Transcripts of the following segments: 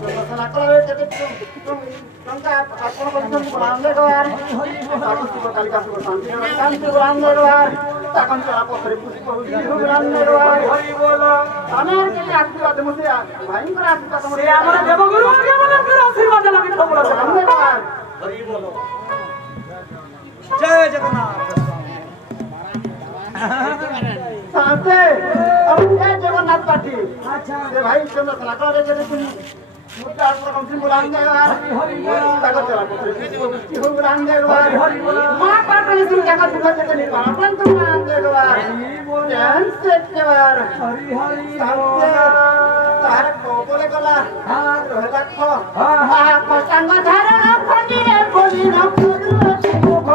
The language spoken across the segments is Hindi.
Sana kalau kita tangka apa kalau kita berangkat luar, aku suka kali kasih bersantai. Kan itu berangkat luar, takkan cara apa seribu itu berangkat luar. Kami kita aku ada mesti ya, main keras kita semua. Siapa yang jago guru, siapa yang keras sih macam lagi kamu lagi berangkat luar. Hari bolo. Jai Jagannath. Sampai, अब क्या जगन्नाथ पार्टी ये भाई चंद्र सलाका रे के तुम मुद्दा आपका कौन सी बुलाएंगे यार ताकत चला क्यों बुलाएंगे यार मां पार्ट में तुम क्या कर चुका है नहीं अपन तुम बुलाएंगे यार ध्यान से यार हरी हरी तारे को बोले गला रोहला को पतंग धारण फटी बोली न पुरु को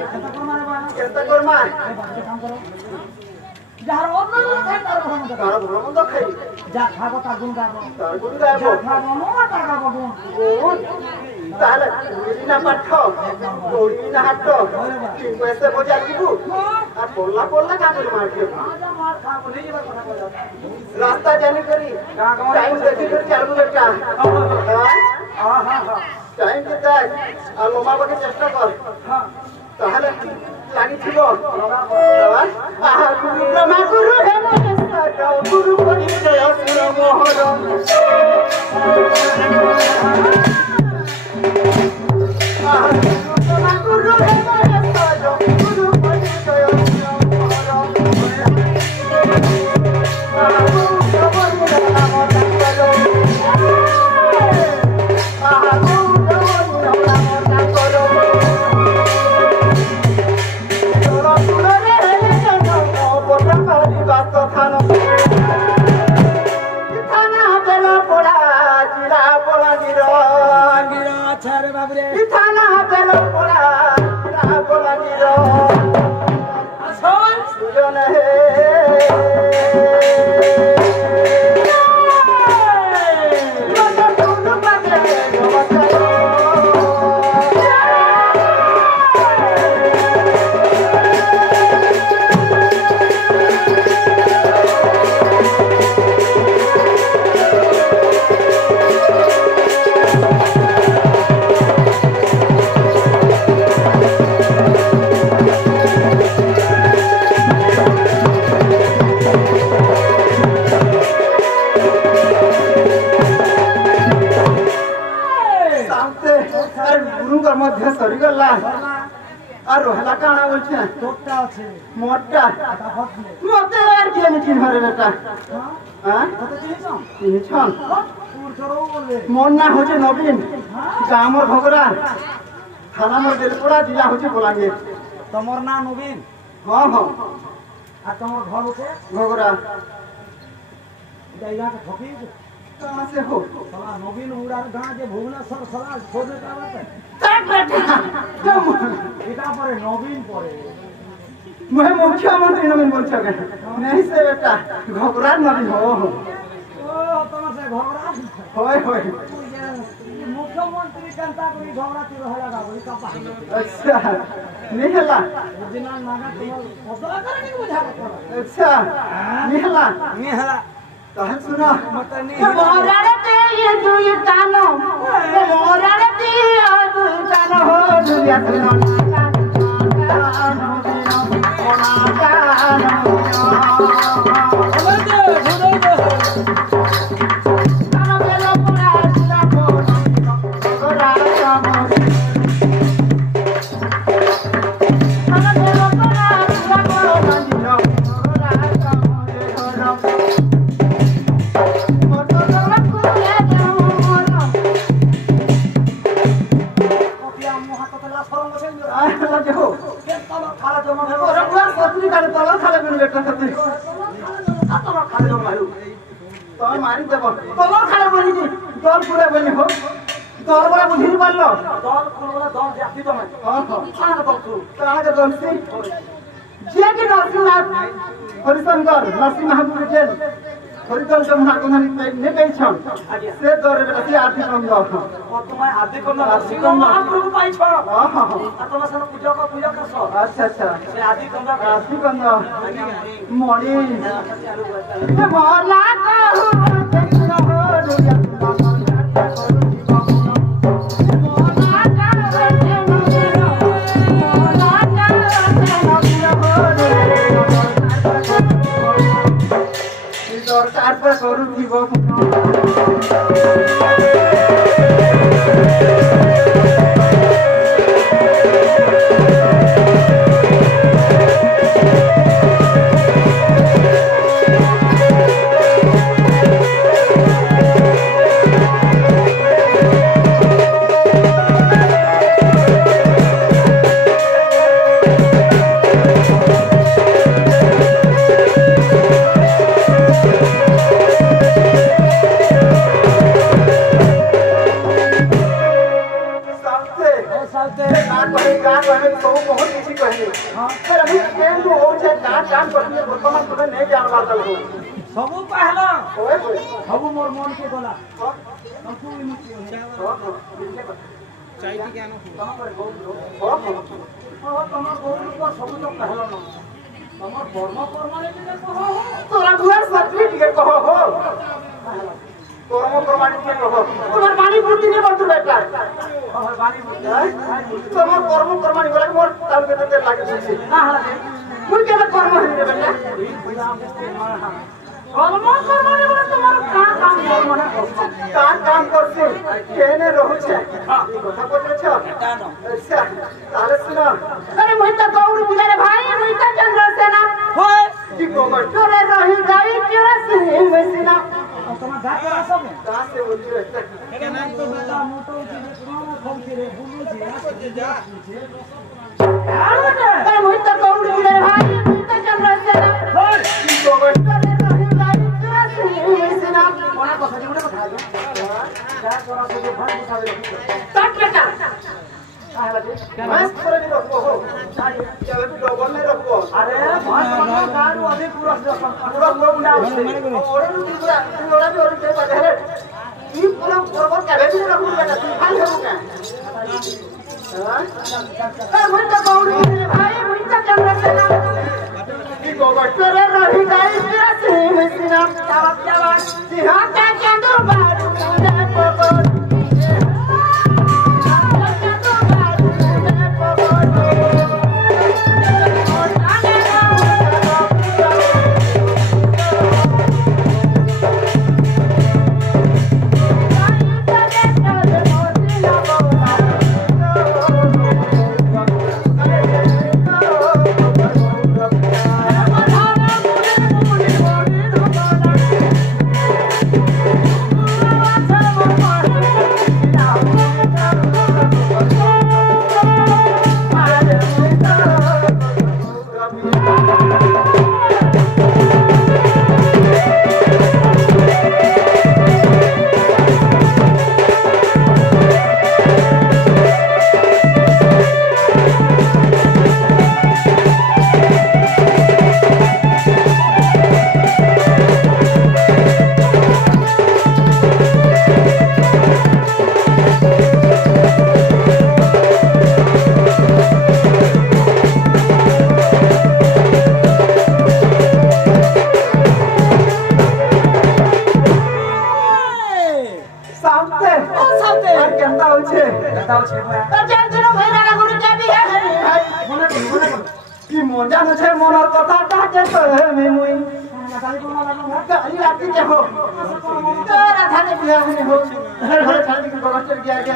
କେନ୍ତା କରମା ଯାହାର ଅନ୍ନ ଖାଇ ତାର ଭଲ ମନ୍ଦ ତାର ଭଲ ମନ୍ଦ ଖାଇ ଯା ଖାବ ତା ଗୁଣ ଗାବ ତାର ଗୁଣ ଗାଇବ ଖାବ ନ ତା ଗାବ ଗୁଣ ତାହେଲେ ନା ପାଠ ଦୌଡ଼ିବି ନା ହାଟ କିନ୍ତୁ ଏତେ ବଜାର ଯିବୁ আর পড়লা পড়লা কাম করে মারছে রাস্তা জানি করি টাইম দেখি করে চালু বেটা টাইম কে দেখ আর লোমাবাকে চেষ্টা কর তাহলে লাগিছিল গুরু ব্রহ্মা গুরু হেমন্ত গুরু পরিচয় সুর মোহরম গুরু হেমন্ত গুরু পরিচয় আর রহলা কানা বলছে তোরটা আছে মোরটা মতে আর কি আমি চিনহারে বেটা হ্যাঁ কত চিনছন চিনছন তোর চরও বলবে মোর না হচ্ছে নবীন গ্রামর ঘগরা থানা মোর বেলপড়া জেলা হচ্ছে বলাঙ্গীর তোমার না নবীন হ্যাঁ হ্যাঁ আর তোমার ঘর হচ্ছে ঘগরা জায়গাটা ঠকিয়েছে कहाँ से हो साला नवीन उड़ार गांव जे भुवनेश्वर साला छोड़े कावते तक बेटा तुम এটা পরে নবীন পরে मैं मुख्यमंत्री नवीन बोल सके नहीं से बेटा घबरा नवीन हो ও তোমার সে ঘবড়া होय होय মুখ্যমন্ত্রী কান্তা করি ঘবড়াতি রহলা গাবি কাপা अच्छा नहीं हला ओरिजिनल नागा তোমার পতলা করে কি বুঝা अच्छा नहीं हला নিহলা कहां सुना मतनी मोरारते ये दुई कानो मोरारते ये दुई कानो हो दुनिया सुनो मारी देव तल खाले बोली दल पूरा बोली हो दल बड़ा बुझी पारल दल कोन दल जाति तमे हां हां काना के दल से जे के नरसिंहनाथ हरिशंकर नरसिंह महापुर जेल हरिचंद्र जमुना कोनानी ने कहि छन से दरे बेटा आर्थिक बंद और तुम्हारे आर्थिक बंद नरसिंह महाप्रभु पाइ छ हां हां तुम सन पूजा करस अच्छा अच्छा से आर्थिक बंद मणि मोला कहू देखो दुनिया सरकार पर करूथिबो गान रहे तो बहुत किसी कहे पर अभी केन तो हो छे काम करती है वर्तमान तुझे नहीं जान वाला हो सबू पहला ओए सबू मोर मन के गोला सबू मुक्ति हो चाय की ज्ञान कहां पर हो तमर गोल पर सब तो कहलो न तमर कर्म ने के कहो तोरा दुआर सत्य के कहो हो कर्म प्रमाणित के कहो तुम्हार वाणी बुद्धि ने बंधु बेटा हमर वाणी बुद्धि तमर कर्म प्रमाणित बोला मोर ताल के अंदर लागे छै हां हां मुई के कर्म है रे बेटा कर्म प्रमाणित बोला तुम्हार का काम करछे केने रहू छे কথা বলছ अच्छा তাহলে শুনো আরে মই তো গৌড় বুলারে ভাই মই তো চন্দ্রসেনা হয় কি গোবর তোরে রহি গাই কেরাসিন মেসিনা তোমার গা করা সব कहां से बोलছো কেনা তো বেলা মোটো কি কোন খমছে রে বুঝুছি আসতে যা আরে মই তো গৌড় বুলারে ভাই মই তো চন্দ্রসেনা হয় কি গোবর তোরে রহি গাই কেরাসিন মেসিনা কোনা কথা জিগুড়ে কথা যা করা সব ভাই বুঝাবে তাক বেটা मस्त पर नहीं रखो हो चल भी डबल नहीं रखो अरे मस्त पर गाड़ू अभी पूरा लोग ना और पूरा लोड़ा भी और दे बदले ये पूरा बराबर का भी रखो बेटा तू खाली हो क्या हां मैं तो गौड़ी भाई मैं तो चंद्रसेना की गोबटर रही गई तेरा सिंह सिना क्या बात सिंह का चंदू बारू ने पकड़ मजा नछे मनर कथा ताके कहे में मुई गाली लाती के हो तोरा थाने बिया में हो घरे छाड़ी के बगस्टर गया के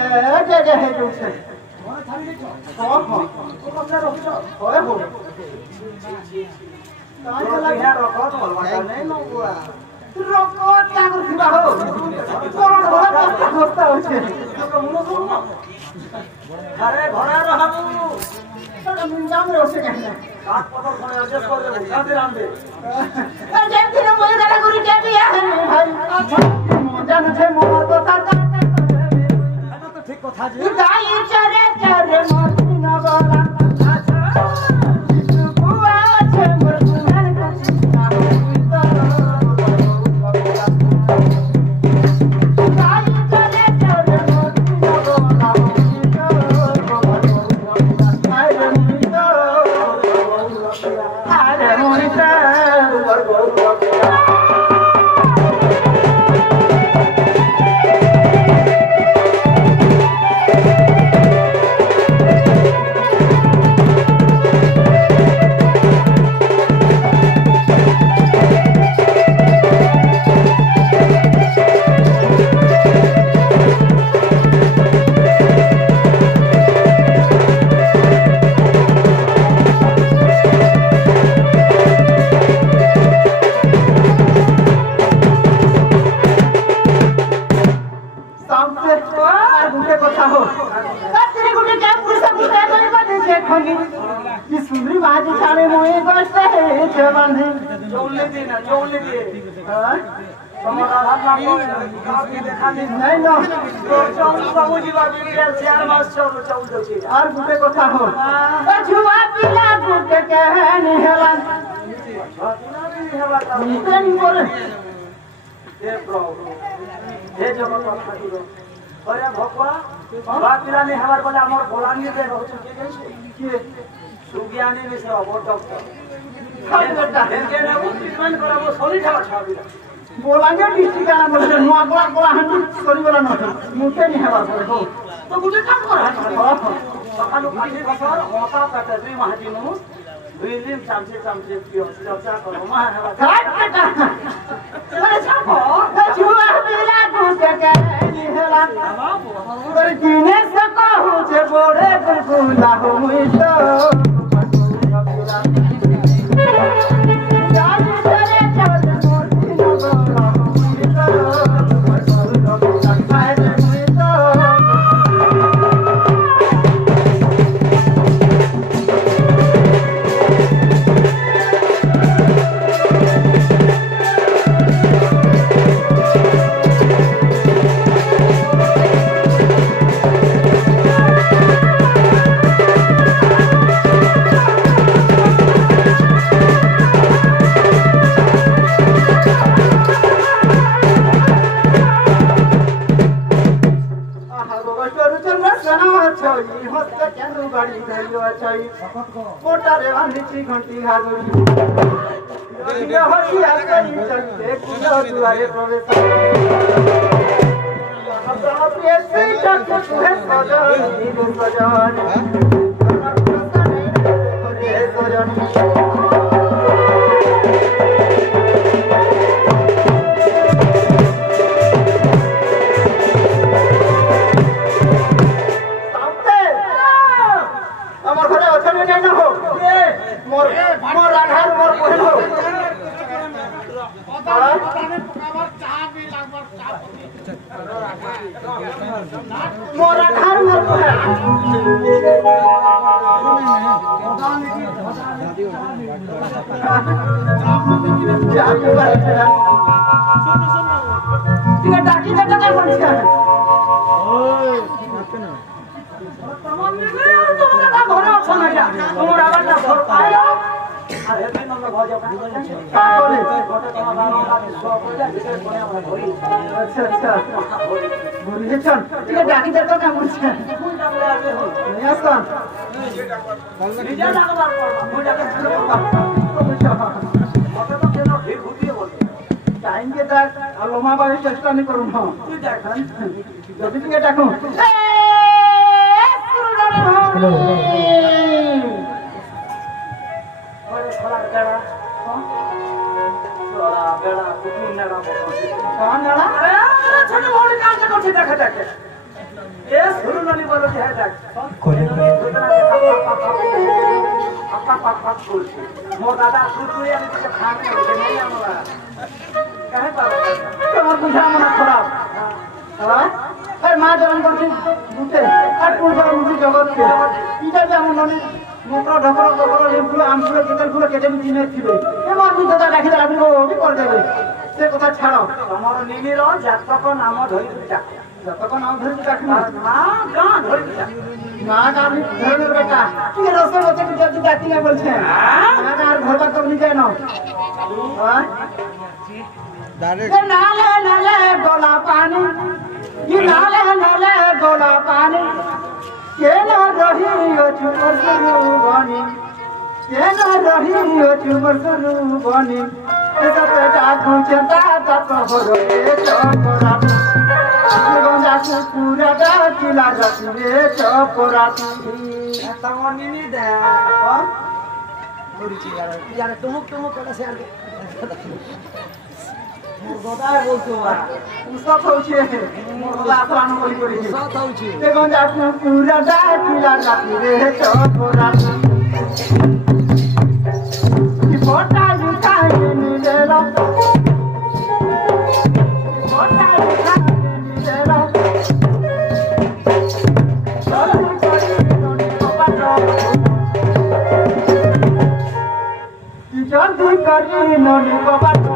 जगह है जो छे मोर थाने के हां हां तो कपड़ा रखो होए हो काहे लगे रखो बोलवा नहीं न हुआ रखो तागर दिबा हो कोन घोड़ा बस्ता बस्ता हो छे तो मुनो सुन अरे घोड़ा रहबू तो मिंजाम रे ओसे कहना काट पकड़ कोने एडजस्ट कर दे शांति राम दे अरे दिन मोय दादा गुरु के दिया है भाई अच्छा मजा न छे मोर तो ताता तो ठीक कथा जी गाई चरे चरे मस्ती न बोला अच्छा बुआ छे मोर सुनन को ना गाई चरे चरे मस्ती न बोला सुंदरी बाजी छाड़े मोए बसते है जवान है जोले दे ना जोले दे हां তোমার আধার নাম কাউকে দেখানি नहीं ना চাউল বাবু জিবা বিকেল 4 মাস চাউল দଉଛି और गुटे कथा हो छुआ पिला गुटे कहनी हेला मुकेन बोले हे प्रभु हे जगत ठाकुर अरे भगवा बा पिला नहीं हमार बोले हमर बोलानी दे बहुत के सुज्ञानी मिश्र वो डॉक्टर हेनके ना वो ट्रीटमेंट कराबो सोली छाबी बोलांगे डिस्ट्रिक्ट आना बोले नुआ बोला बोला हंडी सरी बोला न मुके नहीं हेबा बोले हो तो गुटे काम करा सकाळू काठी बसर होता काटे दुई महाजिनु दुई दिन चामचे पियो चर्चा करो मा हेबा घाट बेटा अरे साको छुआ पिला गुटे कहनी हेला पर जीने सको हो जे बोरे गुला हो मुई तो कोटारे वांची घंटी हागुरी ये होती आसई चलते कुलो दुआरे प्रवेश अपना प्रिय से चक तुहे सजन नीलू सजन रे सजन मोर आधार मोर बहन हो मोर आधार मोर बहन ठीक है डाकी बेटा का बन गया ओए তোমার আবারটা ঘর আয় আর হেদিন আমরা ভজা বলে ঘটে তোমার বাবা কাছে সব পয়সা দিতে কোনে আমরা ধরি আচ্ছা বুঝেছেন ঠিক আছে ডাকি দাও না বুঝছেন কোন ডাকলে আসবে নিয়াসন নিজে ডাকবার করবা বুঝাতে শুরু করবা মতে তো কেন ঠিক বুঝিয়ে বলতে টাইম কে ডাক আর লোমা বাড়ি চেষ্টা নি করুন না তুই দেখেন যদি তুমি ডাকো हेलो ओए थोड़ा बेड़ा थोड़ा बेड़ा कुटुन नेड़ा कौन नेड़ा अरे छोटे मोटे काम के कोठे देखे देखे ए सुरु नली बोलो है देख कोले पाप बोलती मोर दादा कुटुन यानी के खाने होते नहीं हमरा काहे बाबा तोर बुझा मना खराब हां अरे मां जवन करती गुटे আর পূর্বের মুখী জগৎকে এটা যে আমার ননি মোকরা ঢকরা ককরা লেবুলো আমগুলো কেতালগুলো কেটে দিনে ছিল এবার বিন্দা রাখি দেলা আপনি ওই করে দেবে সে কথা ছাড়ো আমার নিমির যতক্ষণ নাম ধরি যাক যতক্ষণ নাম ধরি যাক না না ধরি যাক না আমি ধরে বেটা কি রসে রসে কি যদি ডাকি না বলছে না আর ঘরবার তো নি যায় না হ্যাঁ ডাইরেক্ট নালে নালে গোলা পানি ये नाले नाले गोला पानी के ना रही ओ चुमर सुरुवानी के ना रही ओ चुमर सुरुवानी ऐसा बेटा गुंजता तक हो रे चोरा गुंजा से पूरा दा किला रखले चोरा तमनी नी दे कौन पूरी चीज यार तुम कदा से आके गोदाय बोलतो मार उसका पहुंचे गोदा प्राण बोली करी उसका पहुंचे देखो जात पूरा डाल पिला राती रे चोरा की फोटा लुटा ने देला फोटा लुटा ने देला चलो कोई नोनी को पाटो की जल्दी करी नोनी को पाटो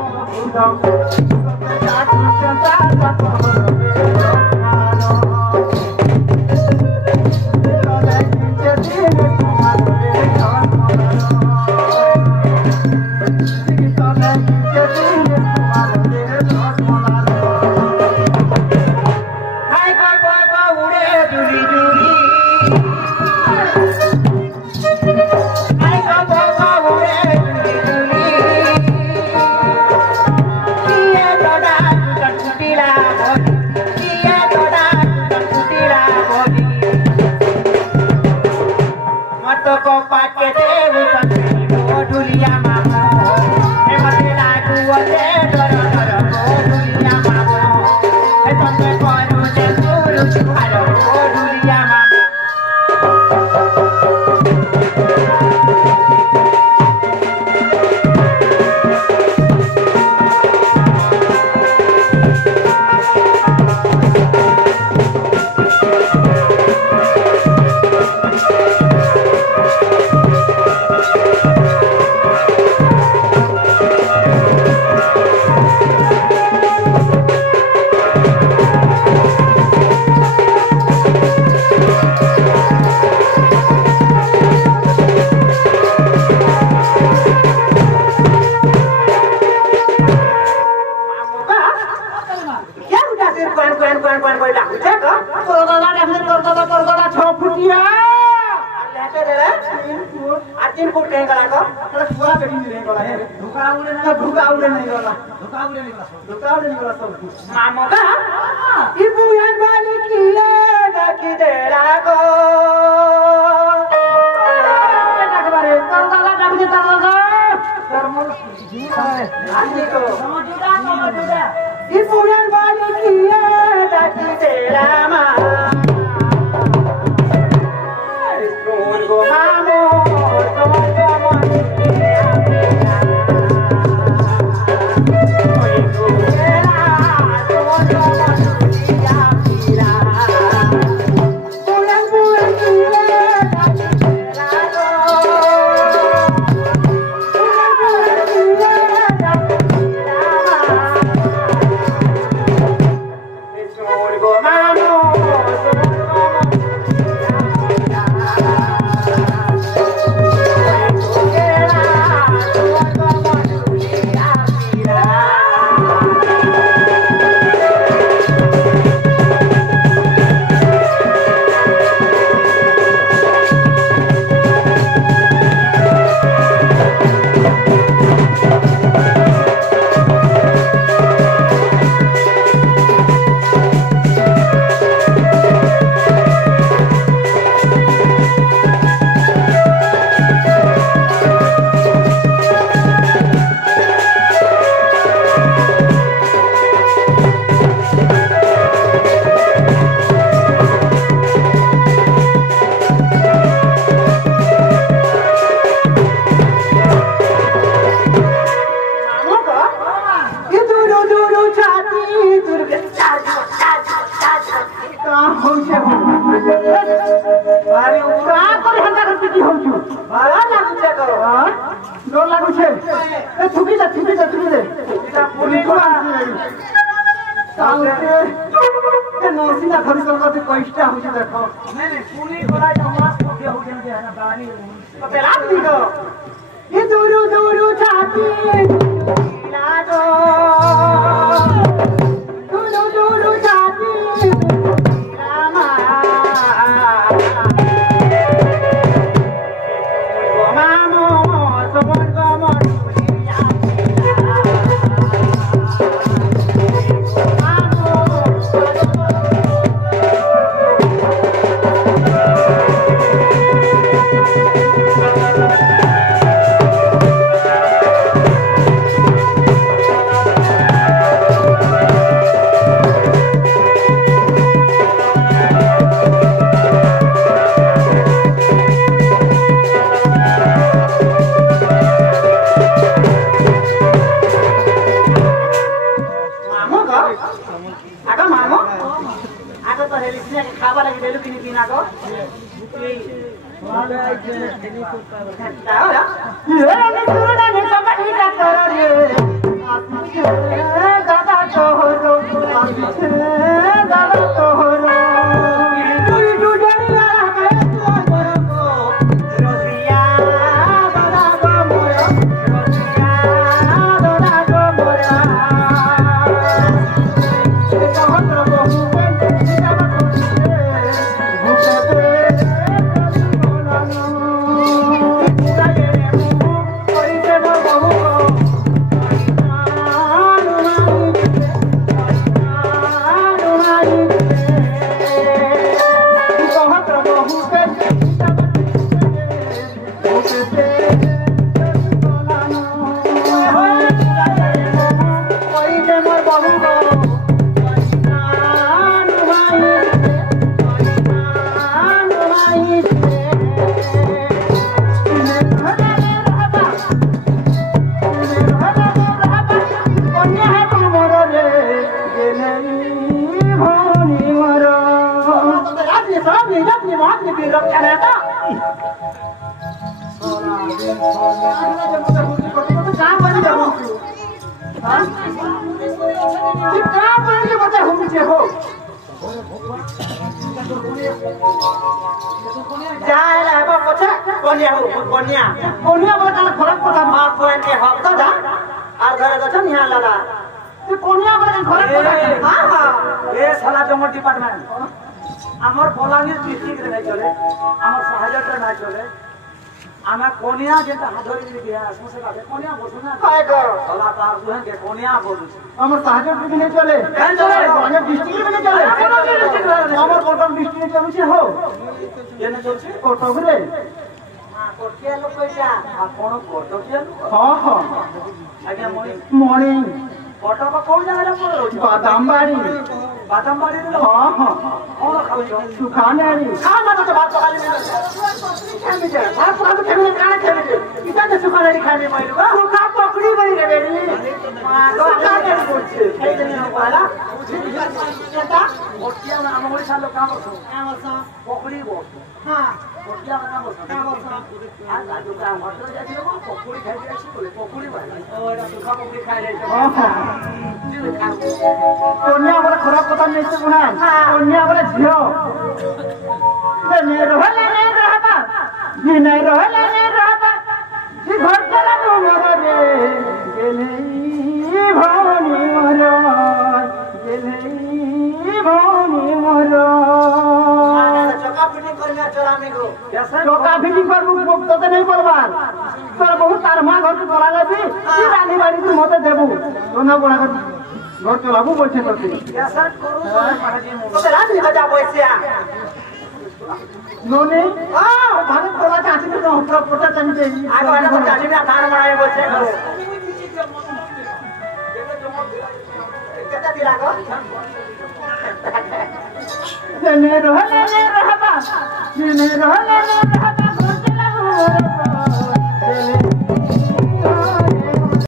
दादा सब निजत निवास नि बिरक चलेता काम बनी दे हूं तू काम बनी के बता हूं जे हो जाए ला बा पछा कोनिया हो कोनिया बोला काला खराब पता मां कोन के हक तो जा আর ঘরে গছন ইয়া লালা तू कोनिया बोला खराब पता हां हां ए साला जमर डिपार्टमेंट আমার বলাঙ্গীর ডিস্ট্রিক্ট রে নাই চলে আমার সাহায্যটা না চলে আমরা কোনিয়া যেটা হাধরি দিয়া সমস্যা কাটে কোনিয়া বসু না काय कर সালা তার দুহেন কে কোনিয়া বলুছ আমার সাহায্য যদি नहीं चले কেন চলে অনেক ডিস্ট্রিক্ট में चले আমার কোন ডিস্ট্রিক্ট চলছে हो এনে চলছে কোটো রে কোটিয়া লোক কইছা আপন কোটিয়া লোক हां हां আগে মই मॉर्निंग কটক কোন জায়গায় পড়ে রইছ बादामबाड़ी বাদামবাড়ি রে हां हां কোন খাওছ सुखानेरी খানা তো ভাত খালি মিলে खेमी जा भात भात खेमी काने खेमी दे इता ने सुखानेरी खाने मैले सुखा पकड़ी बनी रे बेटी सुखा के बोलছে এই দিন পালা এটা কোটিয়া না আমরি সালো কাম করছ আমসা পকড়ি বস हां কোটিয়া না বস আর লাজু কা মটর যাই দিব পকড়ি খাই আসি বলে পকড়ি ভাই ওটা সুখা পকড়ি খাই রে हां हां कोनिया बोले खराब पता नहीं से बुना कोनिया बोले झियो ये ने रहला जी नहीं रहला जी घर चला तो मोर रे गेले भवानी मोर गेले भवानी मोर चका फिटिंग करना चला में गो कैसे चोका फिटिंग कर मुख तो नहीं बोलबार पर बहुत तार मां घर चला लेबी ई रानी बाड़ी तू मते देबू दोना बड़ा घर चलाबू बोलछे तो कैसे करू महाजी तो रात में बजा पैसा नोने भारत बोला चाची ने तो पोटा चली गई आगे वाला को चाची में खाना बनाए बोलछे केता दिला गो ने रहबा ने रहबा